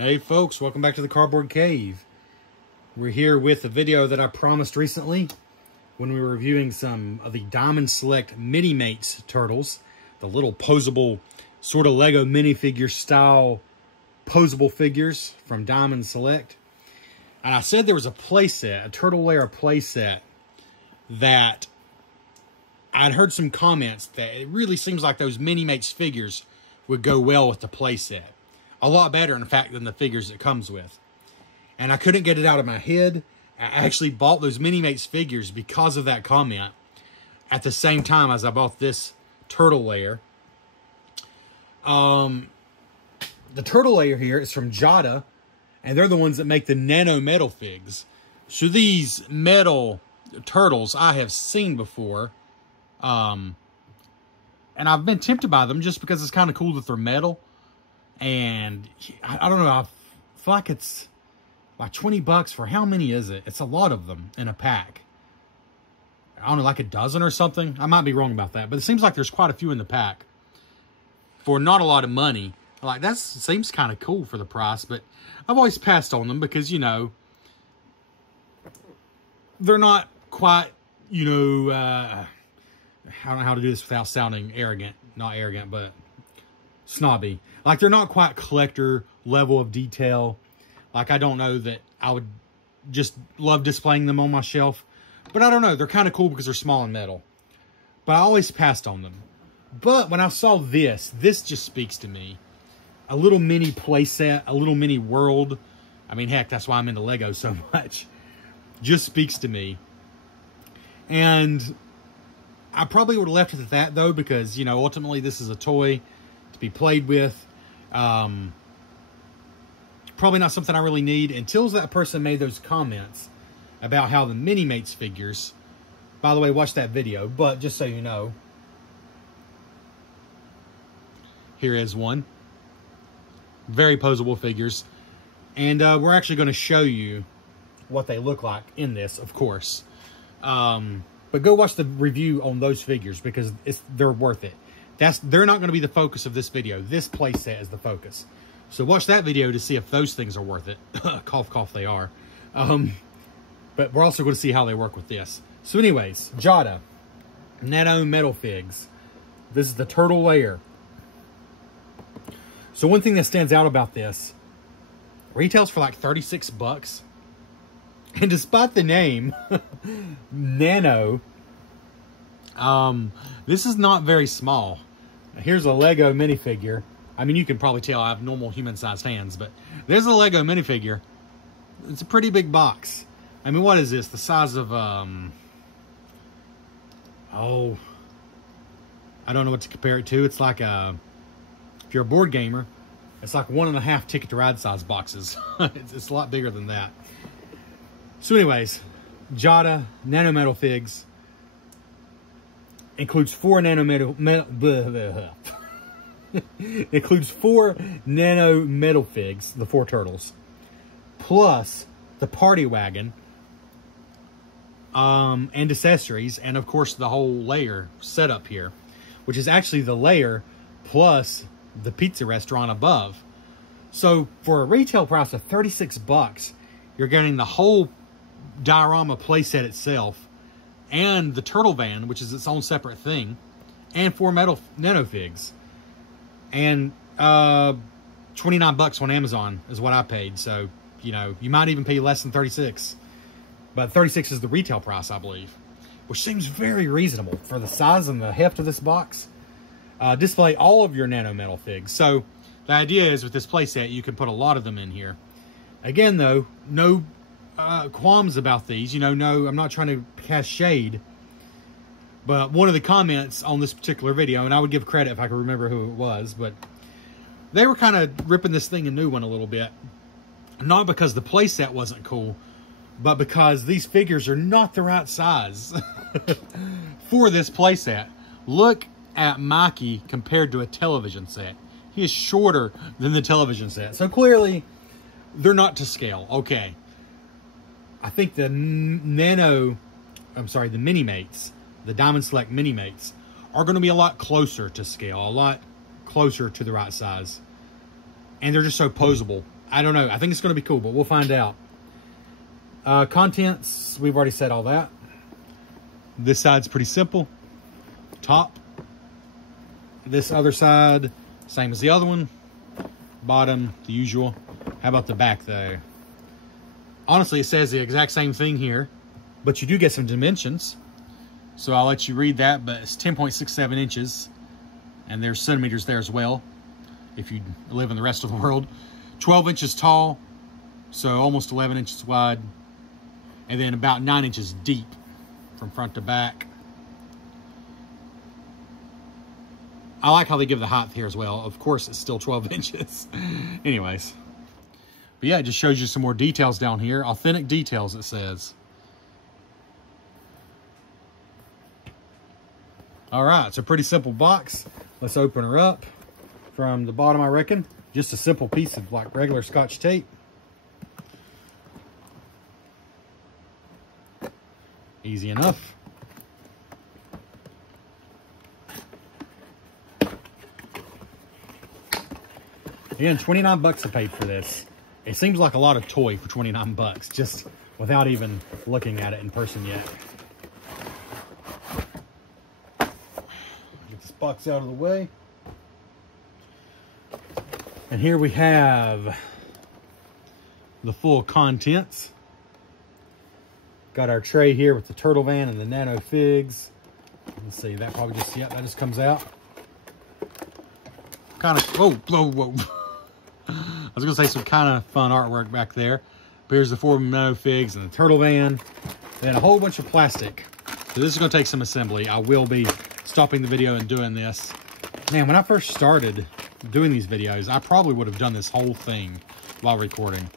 Hey folks, welcome back to the Cardboard Cave. We're here with a video that I promised recently when we were reviewing some of the Diamond Select Minimates turtles, the little posable sort of Lego minifigure style posable figures from Diamond Select. And I said there was a playset, a turtle layer playset, that I'd heard some comments that it really seems like those Minimates figures would go well with the playset. A lot better, in fact, than the figures it comes with. And I couldn't get it out of my head. I actually bought those Minimates figures because of that comment at the same time as I bought this turtle layer. The turtle layer here is from Jada, and they're the ones that make the Nano Metalfigs. So these metal turtles I have seen before. And I've been tempted by them just because it's kind of cool that they're metal. And I don't know, I feel like it's like 20 bucks for how many is it? It's a lot of them in a pack. I don't know, like a dozen or something. I might be wrong about that, but it seems like there's quite a few in the pack for not a lot of money. Like, that seems kind of cool for the price, but I've always passed on them because, you know, they're not quite, you know, I don't know how to do this without sounding arrogant. Not arrogant, but snobby. Like, they're not quite collector level of detail. Like, I don't know that I would just love displaying them on my shelf. But I don't know. They're kind of cool because they're small and metal. But I always passed on them. But when I saw this just speaks to me. A little mini playset, a little mini world. I mean, heck, that's why I'm into Lego so much. Just speaks to me. And I probably would have left it at that, though, because, you know, ultimately this is a toy to be played with. Probably not something I really need until that person made those comments about how the Minimates figures, by the way, watch that video, but just so you know, here is one. Very posable figures. And we're actually going to show you what they look like in this, of course. But go watch the review on those figures because they're worth it. They're not going to be the focus of this video. This playset is the focus. So watch that video to see if those things are worth it. Cough, cough, they are. But we're also going to see how they work with this. So anyways, Jada, Nano Metalfigs. This is the turtle layer. So one thing that stands out about this, retails for like 36 bucks. And despite the name, Nano, this is not very small. Here's a Lego minifigure. I mean, you can probably tell I have normal human-sized hands, but there's a Lego minifigure. It's a pretty big box. I mean, what is this? The size of, I don't know what to compare it to. It's like if you're a board gamer, it's like 1.5 Ticket to Ride size boxes. It's a lot bigger than that. So anyways, Jada Nano Metalfigs includes 4 includes 4 Nano Metalfigs, the 4 turtles, plus the party wagon, and accessories, and of course the whole layer setup here, which is actually the layer plus the pizza restaurant above. So for a retail price of 36 bucks, you're getting the whole diorama playset itself, and the turtle van, which is its own separate thing, and 4 metal nanofigs, and 29 bucks on Amazon is what I paid. So, you know, you might even pay less than 36, but 36 is the retail price, I believe, which seems very reasonable for the size and the heft of this box. Display all of your Nano Metalfigs. So the idea is with this playset, you can put a lot of them in here. Again, though, no qualms about these. You know, no, I'm not trying to cast shade, but one of the comments on this particular video, and I would give credit if I could remember who it was, but they were kind of ripping this thing a new one a little bit. Not because the playset wasn't cool, but because these figures are not the right size for this playset. Look at Mikey compared to a television set. He is shorter than the television set. So clearly, they're not to scale. Okay. I think the Minimates, the Diamond Select Minimates, are going to be a lot closer to scale, a lot closer to the right size. And they're just so posable. I don't know. I think it's going to be cool, but we'll find out. Contents, we've already said all that. This side's pretty simple. Top. This other side, same as the other one. Bottom, the usual. How about the back, though? Honestly, it says the exact same thing here, but you do get some dimensions. So I'll let you read that, but it's 10.67 inches. And there's centimeters there as well, if you live in the rest of the world. 12 inches tall, so almost 11 inches wide. And then about 9 inches deep from front to back. I like how they give the height here as well. Of course, it's still 12 inches. Anyways. But yeah, it just shows you some more details down here. Authentic details, it says. All right, it's a pretty simple box. Let's open her up. From the bottom, I reckon, just a simple piece of like regular Scotch tape. Easy enough. Again, 29 bucks I paid for this. It seems like a lot of toy for 29 bucks, just without even looking at it in person yet. Get this box out of the way. And here we have the full contents. Got our tray here with the turtle van and the Nano Figs. Let's see, that probably just, yeah, that just comes out. Kind of, whoa. I was gonna say some kind of fun artwork back there. But here's the 4 Nano Figs and the turtle van. Then a whole bunch of plastic. So this is gonna take some assembly. I will be stopping the video and doing this. Man, when I first started doing these videos, I probably would have done this whole thing while recording.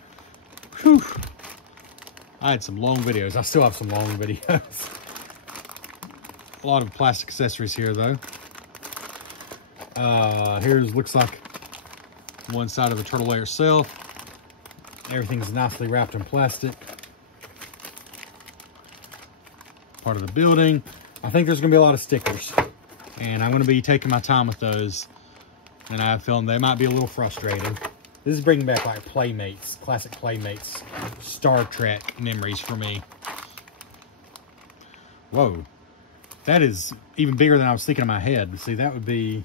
Whew. I had some long videos. I still have some long videos. A lot of plastic accessories here, though. Here's looks like one side of the turtle layer itself. Everything's nicely wrapped in plastic. Part of the building. I think there's going to be a lot of stickers. And I'm going to be taking my time with those. And I have a feeling they might be a little frustrating. This is bringing back like Playmates, classic Playmates, Star Trek memories for me. Whoa. That is even bigger than I was thinking in my head. See, that would be...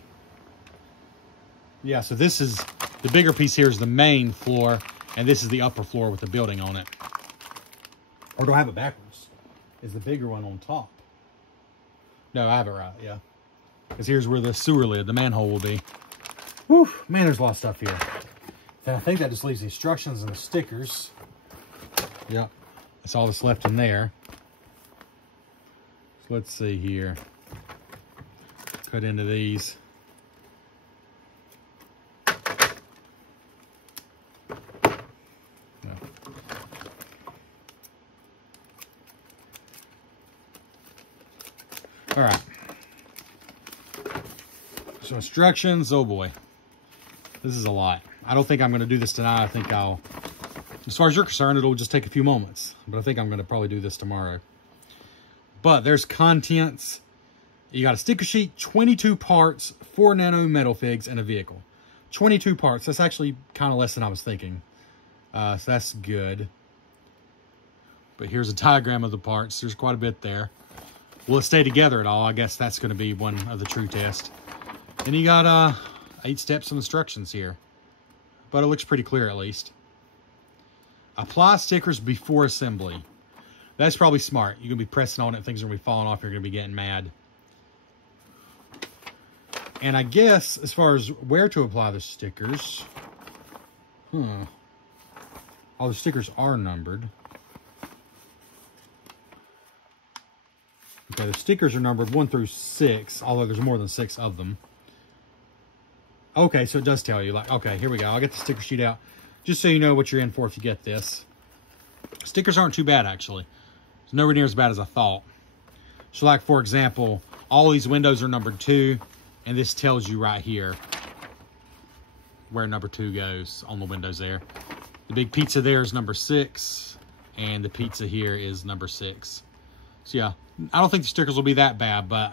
Yeah, so this is... The bigger piece here is the main floor, and this is the upper floor with the building on it. Or do I have it backwards? Is the bigger one on top? No, I have it right, yeah. Because here's where the sewer lid, the manhole will be. Whew, man, there's a lot of stuff here. Then I think that just leaves the instructions and the stickers. Yep, that's all that's left in there. So let's see here. Cut into these. All right. So instructions, oh boy. This is a lot. I don't think I'm going to do this tonight. I think I'll, as far as you're concerned, it'll just take a few moments. But I think I'm going to probably do this tomorrow. But there's contents. You got a sticker sheet, 22 parts, 4 Nano Metalfigs, and a vehicle. 22 parts. That's actually kind of less than I was thinking. So that's good. But here's a diagram of the parts. There's quite a bit there. Will it stay together at all? I guess that's going to be one of the true tests. And you got 8 steps of instructions here. But it looks pretty clear at least. Apply stickers before assembly. That's probably smart. You're going to be pressing on it. Things are going to be falling off. You're going to be getting mad. And I guess as far as where to apply the stickers. All the stickers are numbered. Okay, the stickers are numbered 1 through 6, although there's more than 6 of them. Okay, so it does tell you, like, okay, here we go. I'll get the sticker sheet out, just so you know what you're in for if you get this. Stickers aren't too bad, actually. It's nowhere near as bad as I thought. So, like, for example, all these windows are numbered 2, and this tells you right here where number 2 goes on the windows there. The big pizza there is number 6, and the pizza here is number 6. So, yeah. I don't think the stickers will be that bad, but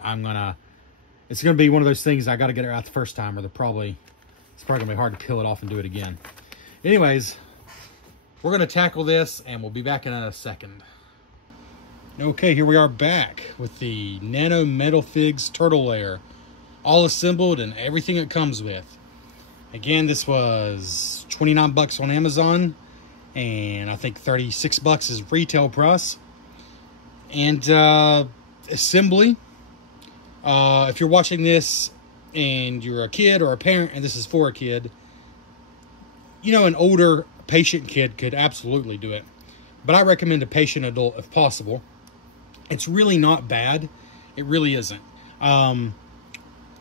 it's going to be one of those things I got to get it out the first time, or it's probably going to be hard to peel it off and do it again. Anyways, we're going to tackle this, and we'll be back in a second. Okay, here we are back with the Nano Metalfigs turtle layer, all assembled and everything it comes with. Again, this was 29 bucks on Amazon, and I think 36 bucks is retail price. And assembly, if you're watching this and you're a kid or a parent and this is for a kid, you know, an older patient kid could absolutely do it, but I recommend a patient adult if possible. It's really not bad. It really isn't.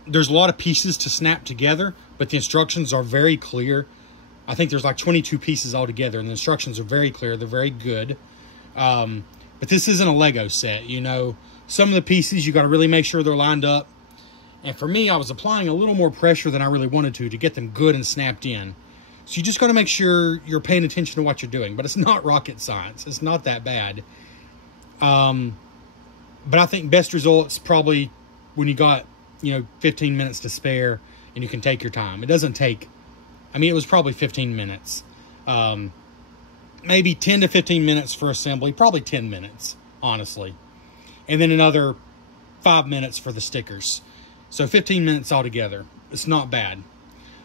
There's a lot of pieces to snap together, but the instructions are very clear. I think there's like 22 pieces altogether, and the instructions are very clear. They're very good. But this isn't a Lego set. You know, some of the pieces, you got to really make sure they're lined up. And for me, I was applying a little more pressure than I really wanted to get them good and snapped in. So you just got to make sure you're paying attention to what you're doing. But it's not rocket science. It's not that bad. But I think best results probably when you got, 15 minutes to spare and you can take your time. It doesn't take, it was probably 15 minutes. Maybe 10 to 15 minutes for assembly. Probably 10 minutes, honestly. And then another 5 minutes for the stickers. So 15 minutes altogether. It's not bad.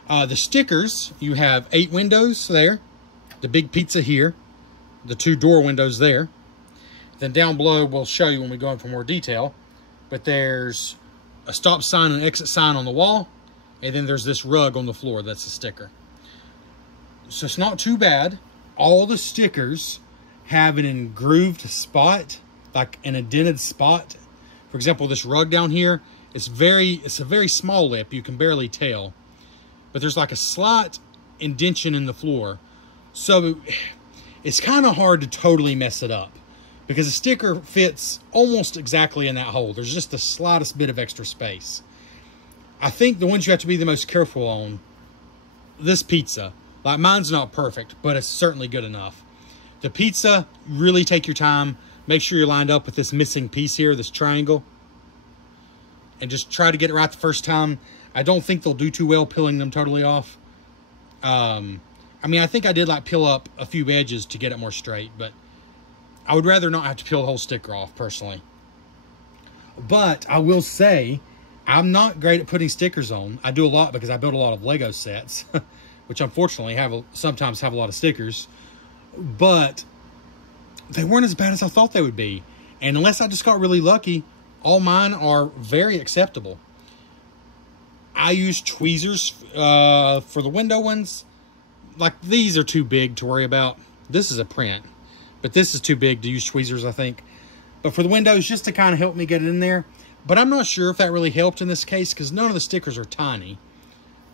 The stickers, you have 8 windows there. The big pizza here. The 2 door windows there. Then down below, we'll show you when we go into more detail. But there's a stop sign and exit sign on the wall. And then there's this rug on the floor. That's a sticker. So it's not too bad. All the stickers have an engrooved spot, like an indented spot. For example, this rug down here, it's a very small lip. You can barely tell. But there's like a slight indentation in the floor. So it's kind of hard to totally mess it up, because the sticker fits almost exactly in that hole. There's just the slightest bit of extra space. I think the ones you have to be the most careful on, this pizza. Like, mine's not perfect, but it's certainly good enough. The pizza, really take your time. Make sure you're lined up with this missing piece here, this triangle. And just try to get it right the first time. I don't think they'll do too well peeling them totally off. I think I did peel up a few edges to get it more straight, but I would rather not have to peel the whole sticker off, personally. But I will say, I'm not great at putting stickers on. I do a lot because I build a lot of Lego sets, which unfortunately sometimes have a lot of stickers. But they weren't as bad as I thought they would be. And unless I just got really lucky, all mine are very acceptable. I use tweezers for the window ones. Like, these are too big to worry about. This is a print, but this is too big to use tweezers, I think. But for the windows, just to kind of help me get it in there. But I'm not sure if that really helped in this case, because none of the stickers are tiny.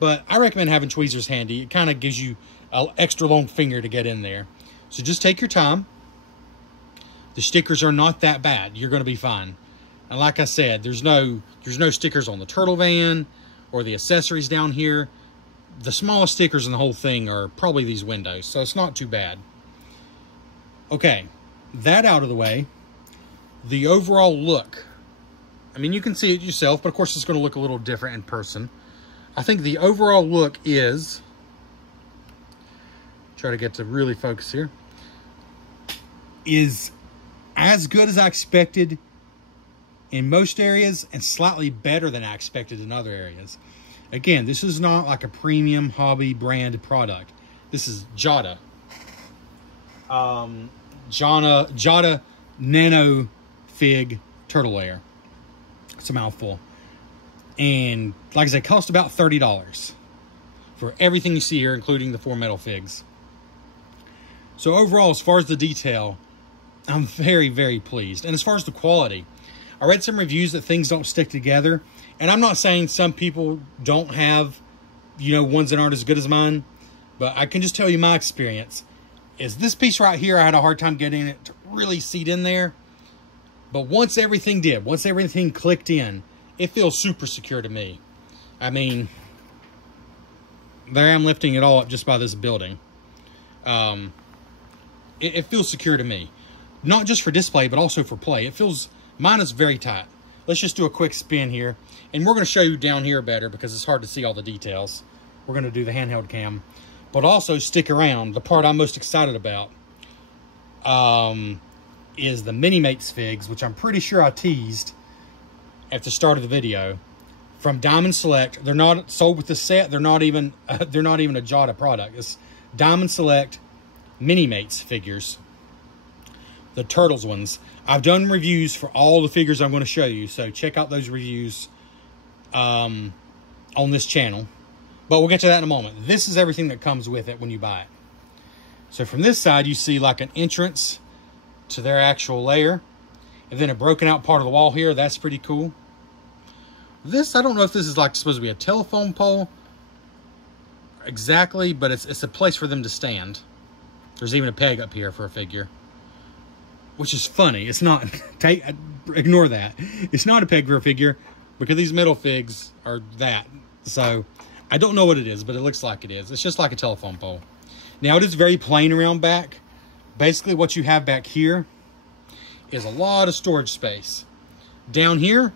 But I recommend having tweezers handy. It kind of gives you an extra long finger to get in there. So just take your time. The stickers are not that bad. You're going to be fine. And like I said, there's no stickers on the turtle van or the accessories down here. The smallest stickers in the whole thing are probably these windows. So it's not too bad. Okay, that out of the way. The overall look. You can see it yourself, but of course it's going to look a little different in person. I think the overall look is, try to get to really focus here, is as good as I expected in most areas and slightly better than I expected in other areas. Again, this is not like a premium hobby brand product. This is Jada. Jada Nano Fig Turtle Layer. It's a mouthful. And like I said, it cost about $30 for everything you see here, including the 4 metal figs. So overall, as far as the detail, I'm very, very pleased. And as far as the quality, I read some reviews that things don't stick together. And I'm not saying some people don't have, ones that aren't as good as mine. But I can just tell you my experience is this piece right here, I had a hard time getting it to really seat in there. But once everything clicked in, it feels super secure to me. There I am lifting it all up just by this building. It feels secure to me. Not just for display, but also for play. Mine is very tight. Let's just do a quick spin here. And we're going to show you down here better because it's hard to see all the details. We're going to do the handheld cam. But also stick around. The part I'm most excited about is the Minimates figs, which I'm pretty sure I teased at the start of the video, from Diamond Select. They're not sold with the set. They're not even a Jada product. It's Diamond Select Minimates figures, the Turtles ones. I've done reviews for all the figures I'm going to show you, so check out those reviews on this channel. But we'll get to that in a moment. This is everything that comes with it when you buy it. So from this side, you see like an entrance to their actual layer, and then a broken out part of the wall here. That's pretty cool. This, I don't know if this is like supposed to be a telephone pole exactly, but it's a place for them to stand. There's even a peg up here for a figure, which is funny. It's not, ignore that. It's not a peg for a figure, because these metal figs are that. So I don't know what it is, but it looks like it is. It's just like a telephone pole. Now, it is very plain around back. Basically, what you have back here is a lot of storage space. Down here,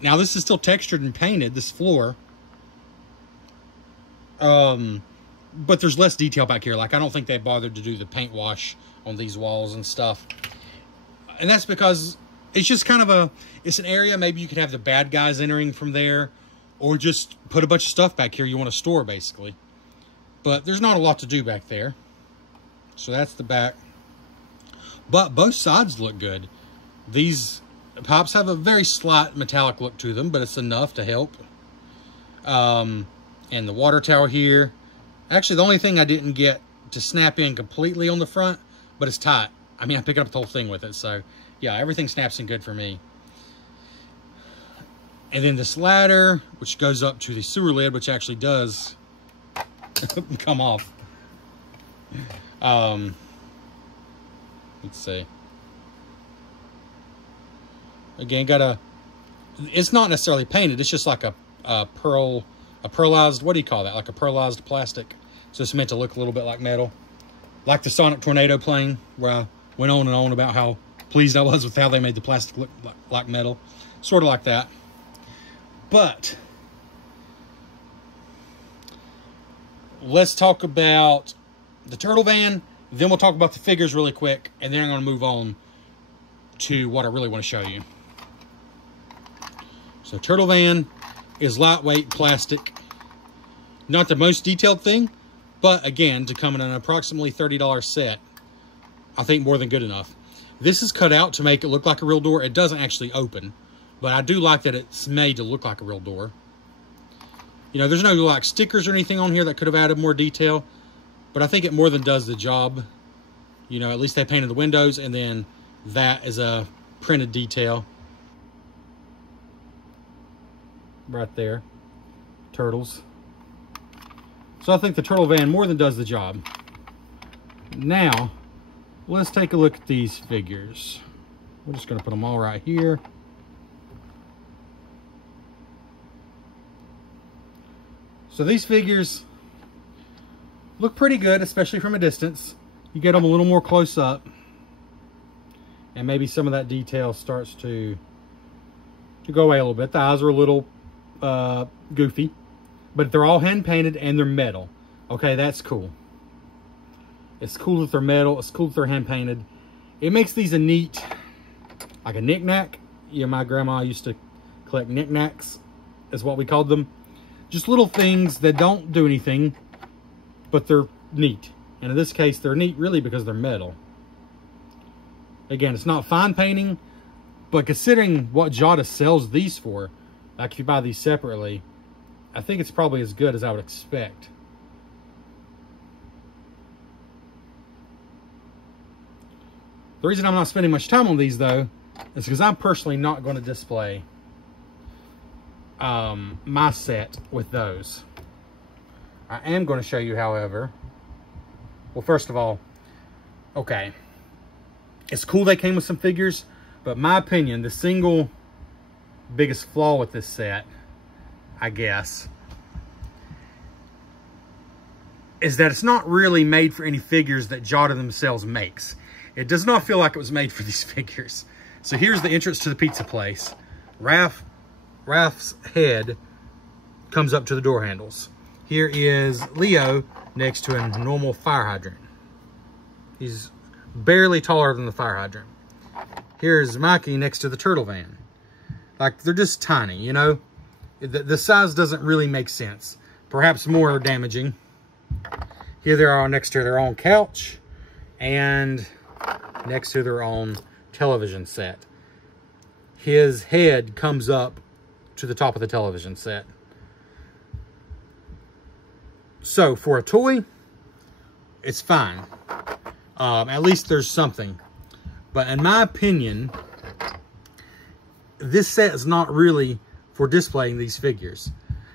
now this is still textured and painted, this floor. But there's less detail back here. Like, I don't think they bothered to do the paint wash on these walls and stuff. And that's because it's just kind of it's an area, maybe you could have the bad guys entering from there, or just put a bunch of stuff back here you want to store, basically. But there's not a lot to do back there. So that's the back. But both sides look good. These pops have a very slight metallic look to them, but it's enough to help. And the water tower here. Actually, the only thing I didn't get to snap in completely on the front, but it's tight. I mean, I pick up the whole thing with it. So, yeah, everything snaps in good for me. And then this ladder, which goes up to the sewer lid, which actually does come off. Let's see. Again, it's not necessarily painted. It's just like a pearlized, what do you call that? Like a pearlized plastic. So it's meant to look a little bit like metal. Like the Sonic Tornado plane, where I went on and on about how pleased I was with how they made the plastic look like metal. Sort of like that. But let's talk about the turtle van. Then we'll talk about the figures really quick. And then I'm going to move on to what I really want to show you. So turtle van is lightweight plastic. Not the most detailed thing, but again, to come in an approximately $30 set, I think more than good enough. This is cut out to make it look like a real door. It doesn't actually open, but I do like that it's made to look like a real door. You know, there's no like stickers or anything on here that could have added more detail, but I think it more than does the job. You know, at least they painted the windows, and then that is a printed detail. Right there. Turtles. So I think the turtle van more than does the job. Now, let's take a look at these figures. We're just going to put them all right here. So these figures look pretty good, especially from a distance. You get them a little more close up, and maybe some of that detail starts to go away a little bit. The eyes are a little goofy, but they're all hand painted and they're metal. Okay, that's cool. It's cool that they're metal. It's cool that they're hand painted. It makes these a neat, like a knick-knack. Yeah, my grandma used to collect knick-knacks, is what we called them. Just little things that don't do anything, but they're neat. And in this case, they're neat really because they're metal. Again, it's not fine painting, but considering what Jada sells these for, like if you buy these separately, I think it's probably as good as I would expect. The reason I'm not spending much time on these, though, is because I'm personally not going to display my set with those. I am going to show you, however. Well, first of all, okay, it's cool they came with some figures, but my opinion, the single biggest flaw with this set, I guess, is that it's not really made for any figures that Jada themselves makes. It does not feel like it was made for these figures. So here's the entrance to the pizza place. Raph's head comes up to the door handles. Here is Leo next to a normal fire hydrant. He's barely taller than the fire hydrant. Here's Mikey next to the turtle van. Like, they're just tiny, you know? The size doesn't really make sense. Perhaps more damaging. Here they are next to their own couch and next to their own television set. His head comes up to the top of the television set. So for a toy, it's fine. At least there's something. But in my opinion, this set is not really for displaying these figures.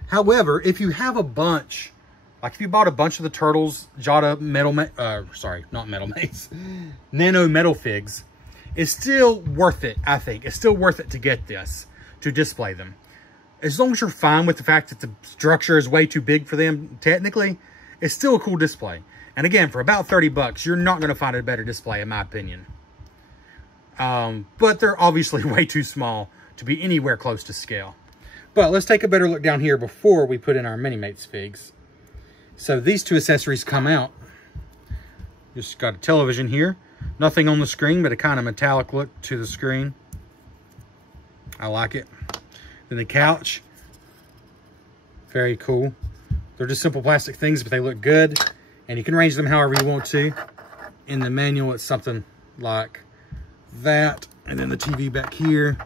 However, if you have a bunch, like if you bought a bunch of the Turtles, Jada Nano Metalfigs, it's still worth it, I think. It's still worth it to get this, to display them. As long as you're fine with the fact that the structure is way too big for them, technically, it's still a cool display. And again, for about 30 bucks, you're not going to find a better display, in my opinion. But they're obviously way too small to be anywhere close to scale. But let's take a better look down here before we put in our Minimates figs. So these two accessories come out. Just got a television here. Nothing on the screen, but a kind of metallic look to the screen. I like it. Then the couch. Very cool. They're just simple plastic things, but they look good. And you can arrange them however you want to. In the manual, it's something like that. And then the TV back here.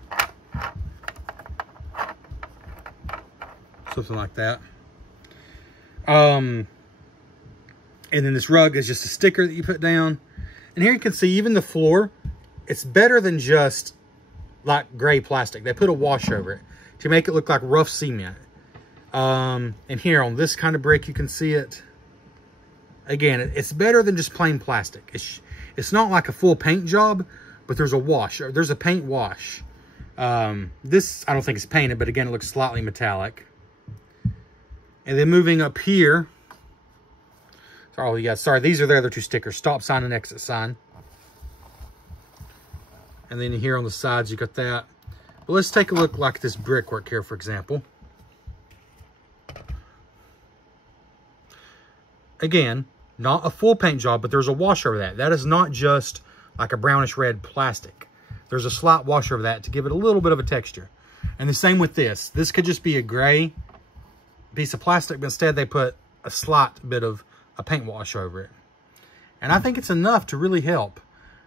Something like that. And then this rug is just a sticker that you put down. And here you can see even the floor, it's better than just like gray plastic. They put a wash over it to make it look like rough cement. And here on this kind of brick, you can see it. Again, it's better than just plain plastic. It's not like a full paint job, but there's a wash. Or there's a paint wash. This, I don't think it's painted, but again, it looks slightly metallic. And then moving up here. Oh, yeah, sorry. These are the other two stickers. Stop sign and exit sign. And then here on the sides, you got that. But let's take a look like this brickwork here, for example. Again, not a full paint job, but there's a wash over that. That is not just like a brownish red plastic. There's a slight wash over that to give it a little bit of a texture. And the same with this. This could just be a gray piece of plastic, but instead they put a slight bit of a paint wash over it. And I think it's enough to really help.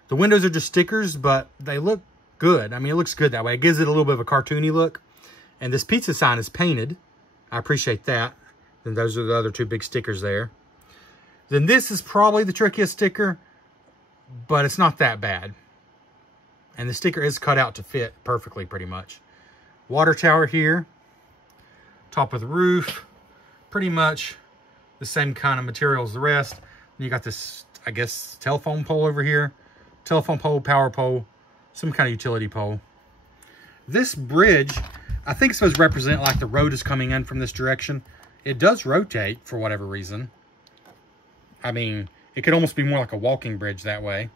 The windows are just stickers, but they look good. I mean, it looks good that way. It gives it a little bit of a cartoony look. And this pizza sign is painted. I appreciate that. And those are the other two big stickers there. Then this is probably the trickiest sticker, but it's not that bad. And the sticker is cut out to fit perfectly, pretty much. Water tower here. Top of the roof. Pretty much the same kind of material as the rest. And you got this, I guess, telephone pole over here. Telephone pole, power pole, some kind of utility pole. This bridge, I think it's supposed to represent like the road is coming in from this direction. It does rotate for whatever reason. I mean, it could almost be more like a walking bridge that way.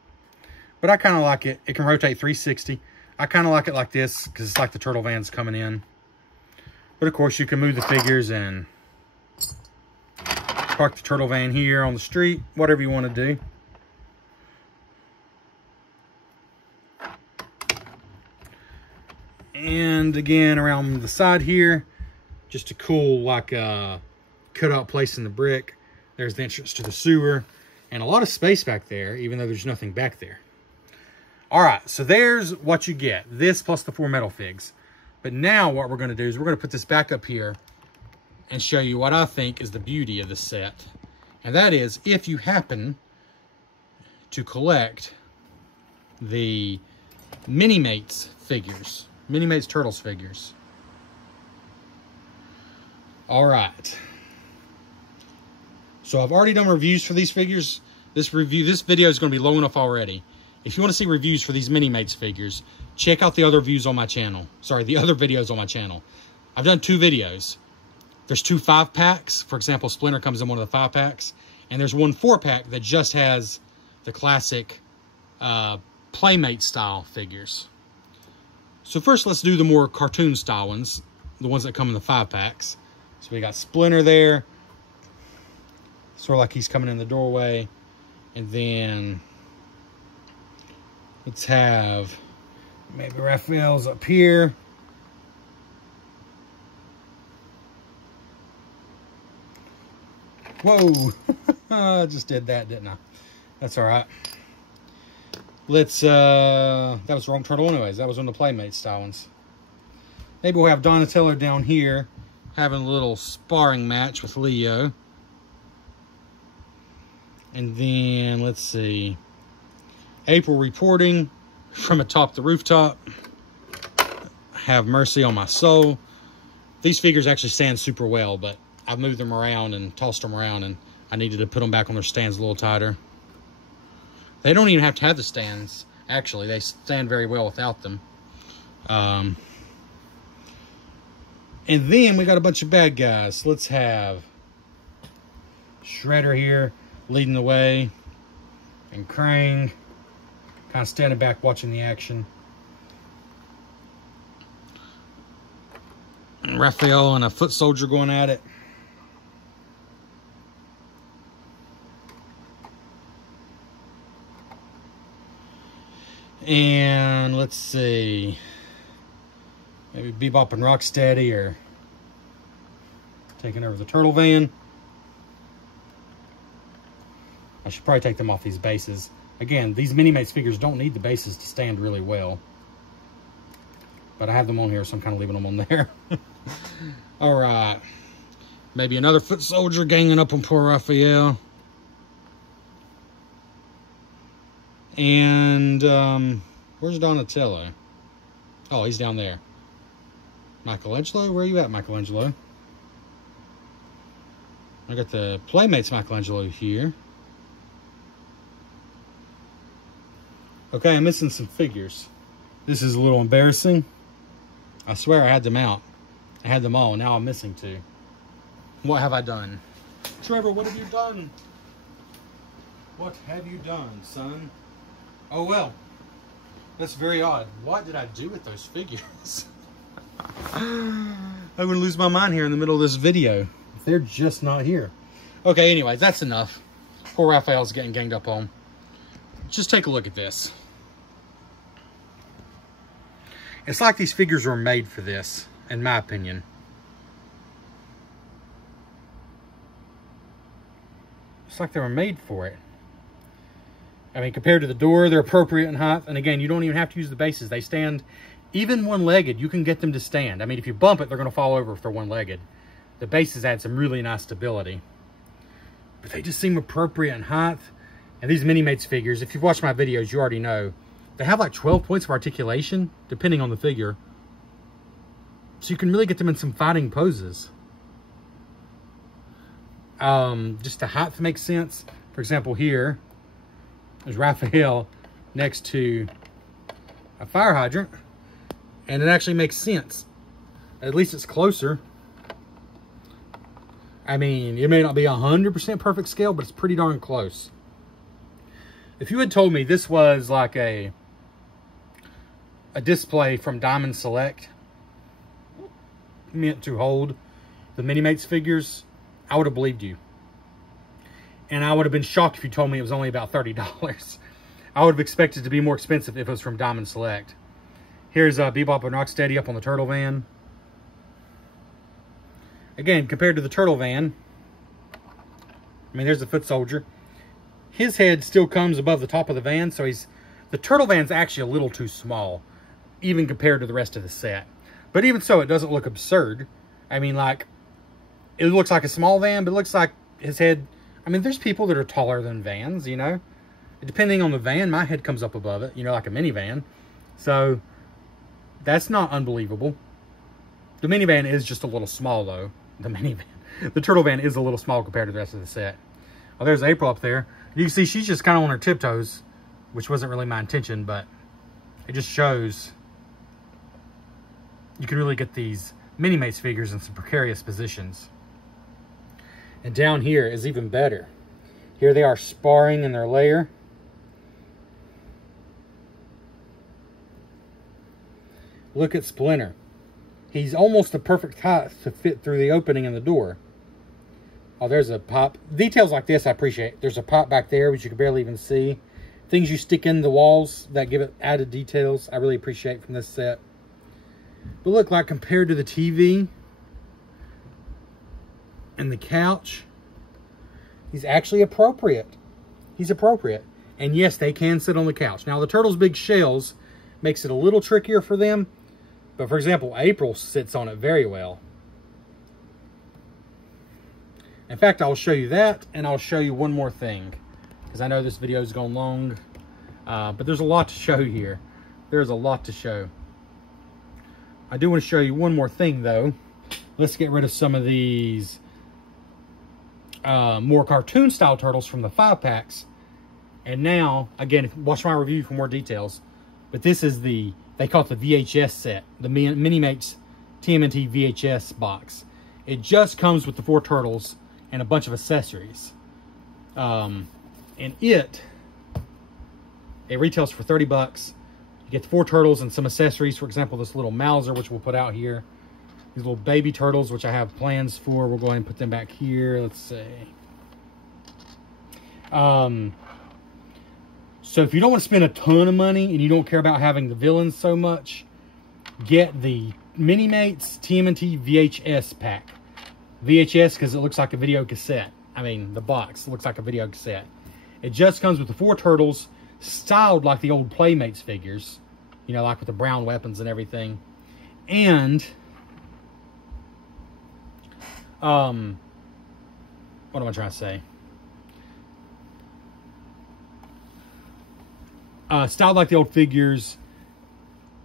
But I kind of like it. It can rotate 360. I kind of like it like this because it's like the turtle van's coming in. But of course, you can move the figures and park the turtle van here on the street, whatever you want to do. And again, around the side here, just a cool like cutout place in the brick. There's the entrance to the sewer and a lot of space back there, even though there's nothing back there. All right, so there's what you get. This plus the 4 metal figs. But now what we're going to do is we're going to put this back up here and show you what I think is the beauty of the set. And that is if you happen to collect the Minimates figures. Minimates Turtles figures. All right. So I've already done reviews for these figures. This video is going to be long enough already. If you want to see reviews for these Minimates figures, check out the other views on my channel. Sorry, the other videos on my channel. I've done 2 videos. There's 2 5-packs. For example, Splinter comes in one of the 5-packs. And there's one 4-pack that just has the classic Playmate style figures. So first, let's do the more cartoon style ones. The ones that come in the 5-packs. So we got Splinter there. Sort of like he's coming in the doorway. And then let's have maybe Raphael's up here. Whoa, I just did that, didn't I? That's all right. Let's, that was the wrong turtle anyways. That was one of the Playmate style ones. Maybe we'll have Donatello down here having a little sparring match with Leo. And then, let's see, April reporting from atop the rooftop. Have mercy on my soul. These figures actually stand super well, but I've moved them around and tossed them around, and I needed to put them back on their stands a little tighter. They don't even have to have the stands. Actually, they stand very well without them. And then we got a bunch of bad guys. Let's have Shredder here leading the way, and Krang kind of standing back watching the action. And Raphael and a foot soldier going at it. And let's see, maybe Bebop and Rocksteady are taking over the turtle van. I should probably take them off these bases. Again, these Minimates figures don't need the bases to stand really well. But I have them on here, so I'm kind of leaving them on there. All right. Maybe another foot soldier ganging up on poor Raphael. And, where's Donatello? Oh, he's down there. Michelangelo? Where are you at, Michelangelo? I got the Playmates Michelangelo here. Okay, I'm missing some figures. This is a little embarrassing. I swear I had them out. I had them all. Now I'm missing two. What have I done? Trevor, what have you done? What have you done, son? Oh, well. That's very odd. What did I do with those figures? I'm going to lose my mind here in the middle of this video. They're just not here. Okay, anyways, that's enough. Poor Raphael's getting ganged up on. Just take a look at this. It's like these figures were made for this, in my opinion. It's like they were made for it. I mean, compared to the door, they're appropriate in height. And again, you don't even have to use the bases. They stand, even one-legged, you can get them to stand. I mean, if you bump it, they're going to fall over if they're one-legged. The bases add some really nice stability. But they just seem appropriate in height. And these Minimates figures, if you've watched my videos, you already know, they have like 12 points of articulation, depending on the figure. So you can really get them in some fighting poses. Just the height makes sense. For example, here, there's Raphael next to a fire hydrant. And it actually makes sense. At least it's closer. I mean, it may not be 100% perfect scale, but it's pretty darn close. If you had told me this was like a display from Diamond Select meant to hold the Minimates figures, I would have believed you. And I would have been shocked if you told me it was only about $30. I would have expected it to be more expensive if it was from Diamond Select. Here's Bebop and Rocksteady up on the turtle van. Again, compared to the turtle van, I mean, there's the foot soldier. His head still comes above the top of the van, so the turtle van's actually a little too small, even compared to the rest of the set. But even so, it doesn't look absurd. I mean, like, it looks like a small van, but it looks like his head... I mean, there's people that are taller than vans, you know. Depending on the van, my head comes up above it, you know, like a minivan. So, that's not unbelievable. The minivan is just a little small, though. The minivan. The turtle van is a little small compared to the rest of the set. Oh, there's April up there. You can see she's just kind of on her tiptoes, which wasn't really my intention, but it just shows you can really get these Minimates figures in some precarious positions. And down here is even better. Here they are sparring in their lair. Look at Splinter. He's almost the perfect height to fit through the opening in the door. Oh, there's a pop. Details like this I appreciate. There's a pop back there, which you can barely even see. Things you stick in the walls that give it added details, I really appreciate from this set. But look, like compared to the TV and the couch, he's actually appropriate. He's appropriate. And yes, they can sit on the couch. Now, the turtle's big shells makes it a little trickier for them. But for example, April sits on it very well. In fact, I'll show you that, and I'll show you one more thing, because I know this video is going long, but there's a lot to show here. There's a lot to show. I do want to show you one more thing, though. Let's get rid of some of these more cartoon-style turtles from the 5-packs. And now, again, watch my review for more details. But this is the, they call it the VHS set, the Minimates TMNT VHS box. It just comes with the 4 turtles and a bunch of accessories. And it retails for 30 bucks. You get the 4 turtles and some accessories. For example, this little Mauser, which we'll put out here. These little baby turtles, which I have plans for. We'll go ahead and put them back here. Let's see. So if you don't want to spend a ton of money and you don't care about having the villains so much, get the Minimates TMNT VHS pack. VHS because it looks like a video cassette. I mean, the box looks like a video cassette. It just comes with the 4 turtles, styled like the old Playmates figures. You know, like with the brown weapons and everything. And, what am I trying to say? Styled like the old figures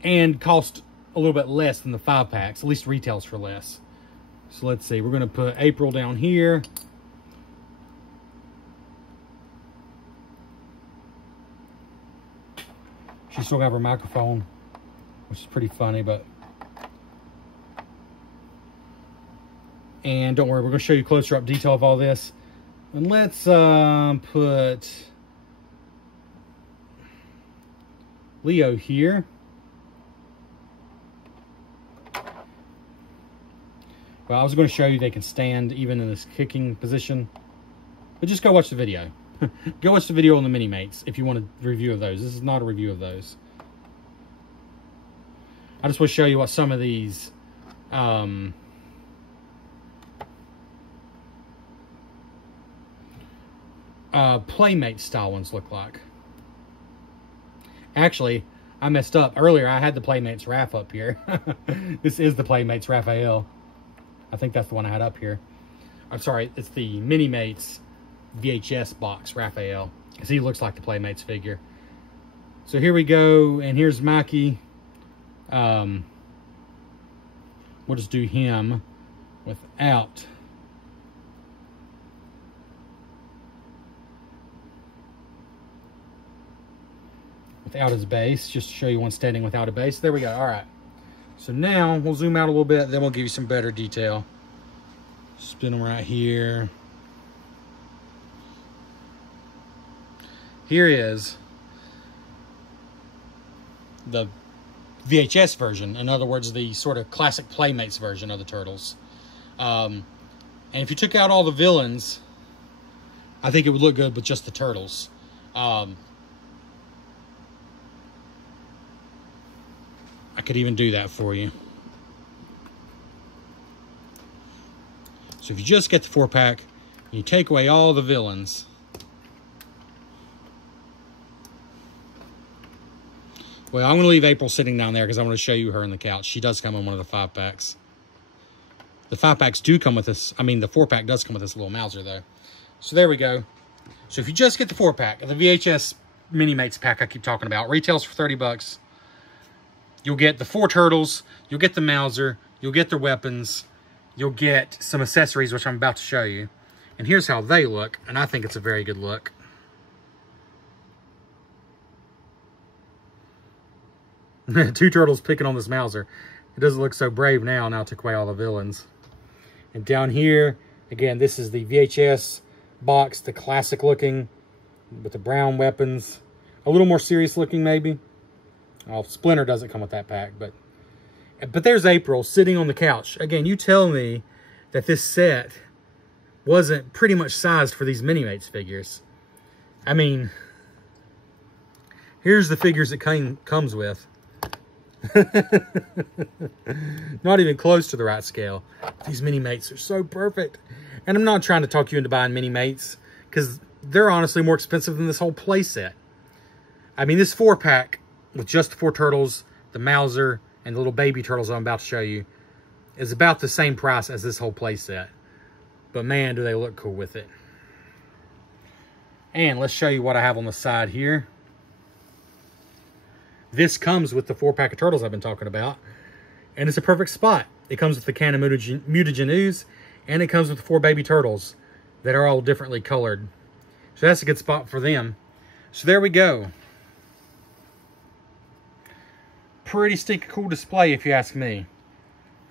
and cost a little bit less than the 5-packs. At least retails for less. So let's see. We're going to put April down here. She still got her microphone, which is pretty funny, but... And don't worry, we're going to show you closer up detail of all this. And let's put Leo here. Well, I was going to show you they can stand even in this kicking position. But just go watch the video. Go watch the video on the Minimates if you want a review of those. This is not a review of those. I just want to show you what some of these Playmate style ones look like. Actually, I messed up. Earlier, I had the Playmates Raph up here. This is the Playmates Raphael. I think that's the one I had up here. I'm sorry, it's the Minimates VHS box, Raphael. Because he looks like the Playmates figure. So here we go, and here's Mikey. We'll just do him without his base, just to show you one standing without a base. There we go. All right. So now we'll zoom out a little bit, then we'll give you some better detail. Spin them right here. Here is the VHS version. In other words, the sort of classic Playmates version of the Turtles. And if you took out all the villains, I think it would look good with just the Turtles. I could even do that for you. So if you just get the 4-pack, and you take away all the villains, well, I'm going to leave April sitting down there because I want to show you her in the couch. She does come in one of the 5-packs. The 5-packs do come with this. I mean, the 4-pack does come with this little Mauser, though. So there we go. So if you just get the 4-pack, the VHS Minimates pack I keep talking about, retails for 30 bucks. You'll get the 4 turtles, you'll get the Mauser, you'll get their weapons, you'll get some accessories, which I'm about to show you. And here's how they look, and I think it's a very good look. Two turtles picking on this Mauser. It doesn't look so brave now it took away all the villains. And down here, again, this is the VHS box, the classic looking, with the brown weapons. A little more serious looking, maybe. Oh, Splinter doesn't come with that pack, but there's April sitting on the couch. Again, you tell me that this set wasn't pretty much sized for these Minimates figures. I mean, here's the figures it comes with. Not even close to the right scale. These Minimates are so perfect. And I'm not trying to talk you into buying Minimates, because they're honestly more expensive than this whole play set. I mean, this 4-pack with just the 4 turtles, the Mauser, and the little baby turtles I'm about to show you is about the same price as this whole play set. But man, do they look cool with it. And let's show you what I have on the side here. This comes with the 4-pack of turtles I've been talking about. And it's a perfect spot. It comes with the can of mutagenous, and it comes with 4 baby turtles that are all differently colored. So that's a good spot for them. So there we go. Pretty stinking cool display if you ask me.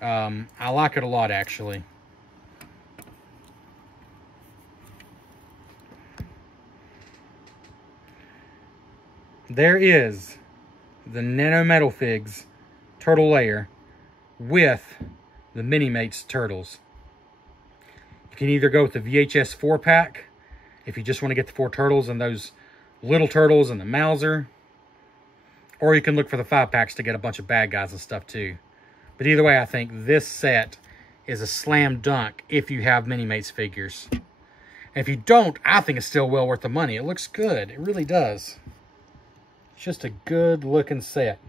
I like it a lot actually. There is the Nano Metalfigs turtle layer with the Minimates turtles. You can either go with the VHS 4-pack if you just want to get the 4 turtles and those little turtles and the Mauser, or you can look for the 5-packs to get a bunch of bad guys and stuff too. But either way, I think this set is a slam dunk if you have Minimates figures. And if you don't, I think it's still well worth the money. It looks good. It really does. It's just a good looking set.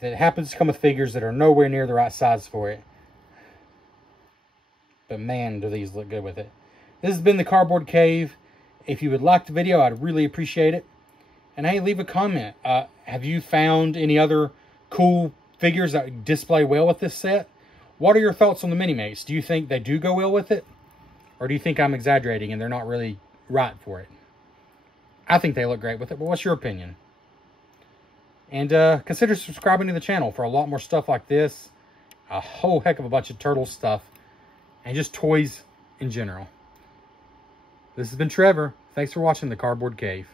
It happens to come with figures that are nowhere near the right size for it. But man, do these look good with it. This has been the Cardboard Cave. If you would like the video, I'd really appreciate it. And hey, leave a comment. Have you found any other cool figures that display well with this set? What are your thoughts on the Minimates? Do you think they do go well with it? Or do you think I'm exaggerating and they're not really right for it? I think they look great with it, but what's your opinion? And consider subscribing to the channel for a lot more stuff like this. A whole heck of a bunch of turtle stuff. And just toys in general. This has been Trevor. Thanks for watching the Cardboard Cave.